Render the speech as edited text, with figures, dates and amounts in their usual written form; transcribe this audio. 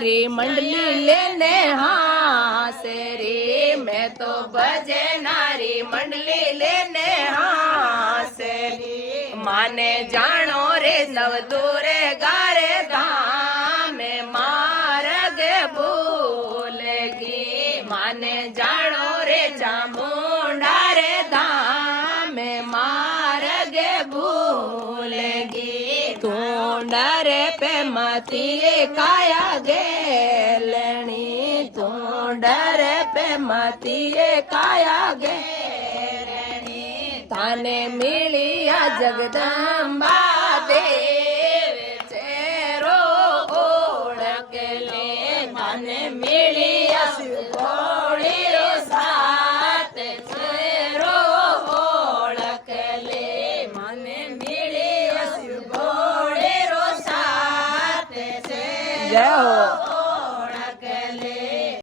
नारी मंडली लेने हासे रे मैं तो भजे नारी मंडली लेने हासे माने जानो रे नवदूरे गारे धाम मार्ग भूलेगी माने जानो रे चामुंडा रे धाम मार्ग भूलेगी ढूंढरे पे मती काया गेलनी ढूंढरे पे मती काया गेलनी थाने मिलिया जगदम्बा देव चेरो ओढ़ के ले थाने मिलिया